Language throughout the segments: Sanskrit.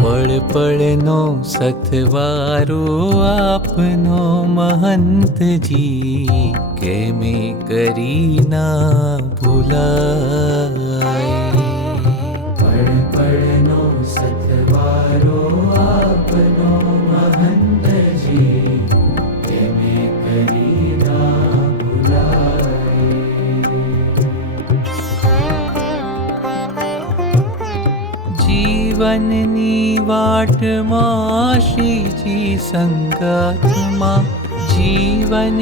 પળ પળનો સથવારો આપનો મહંતજી કેમે કરી ના ભૂલાય जीवनी जी सङ्गत मा। जीवन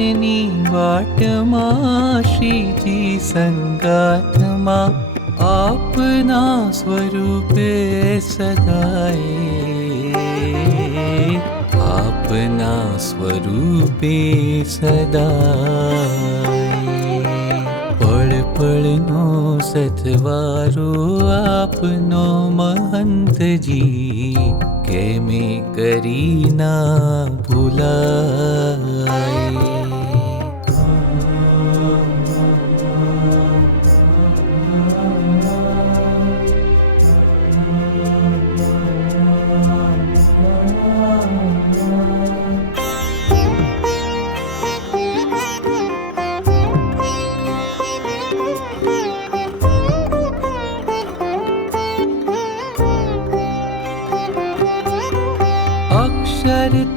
वाट मा जी सङ्गत मा। आपना स्वरूपे सदा आपना स्वरूपे सदा। સથવારો આપનો મહંતજી કેમે કરી ના ભૂલાય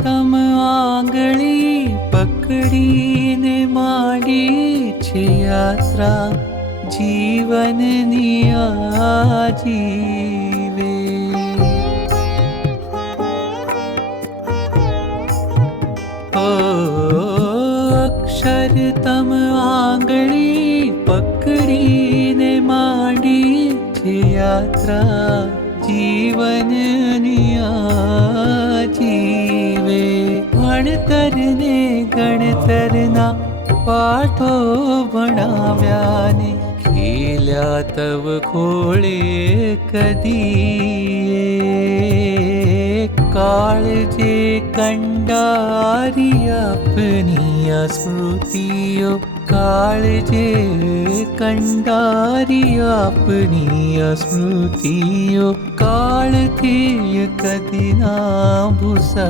અક્ષરતમ આંગળી પકડીને માંડી છે યાત્રા જીવનની આ જીવે ઓ અક્ષરતમ આંગળી પકડીને માંડી છે યાત્રા જીવનની આ ना पाठो भण्या तव खोळे कदी कालजे कण्डारिनी स्मृति उपकालजे कण्डारिनी स्मृति उपकालि कदिना भूसे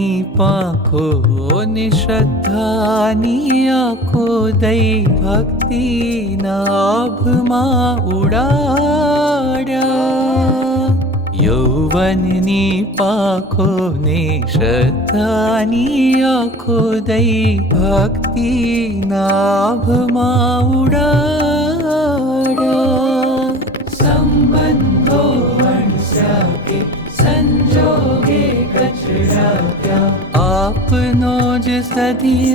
निखो निष्रद्धानि अखोदयी भक्तिनाभ मा उडारी पाखो निश्रद्धानि दै भक्ति नाभमा मा सम्बन्धो सदियारोपाम्या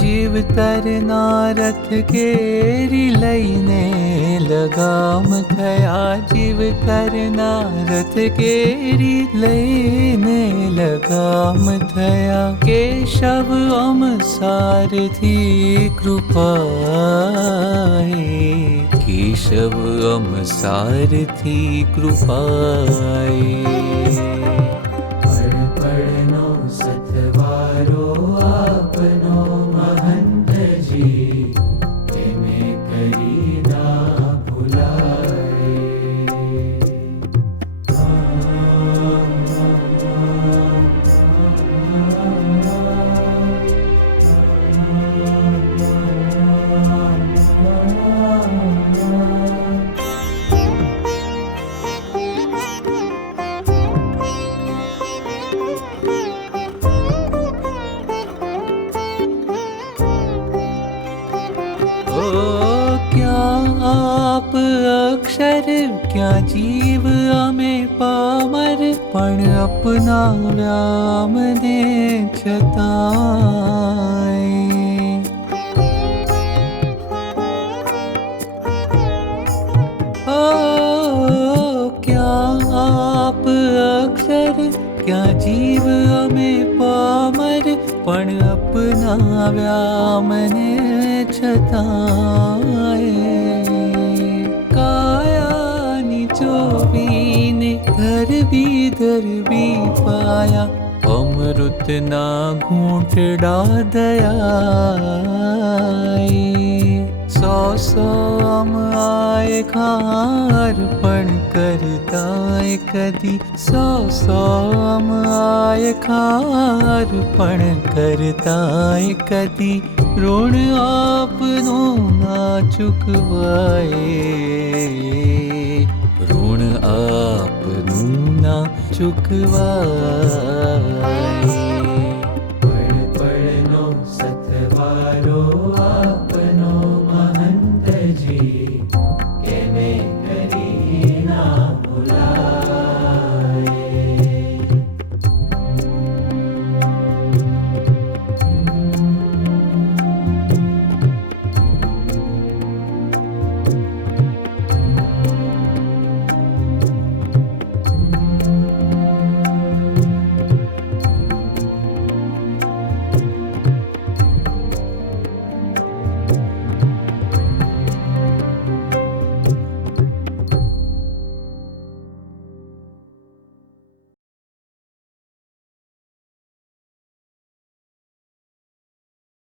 जीव ध्या जिवरनारारथ केरि लगामया लैने लगाम थया केशव सारि केशव अम् सारथी कृप क्या आप अक्षर क्याक्षर क्याीव अमे अपना व्याम राम छता। જીવ અમે પામર પણ અપનાવ્યા મને છતાંય કાયાની ચોવીને ધરબી ધરબી પાયા અમૃતના ઘૂંટડા દયા सम आय खारपण कर् की सम आय खारपण करताय की ऋण आपनो ना चुकवाए। ऋण आपनो ना चुकवाए।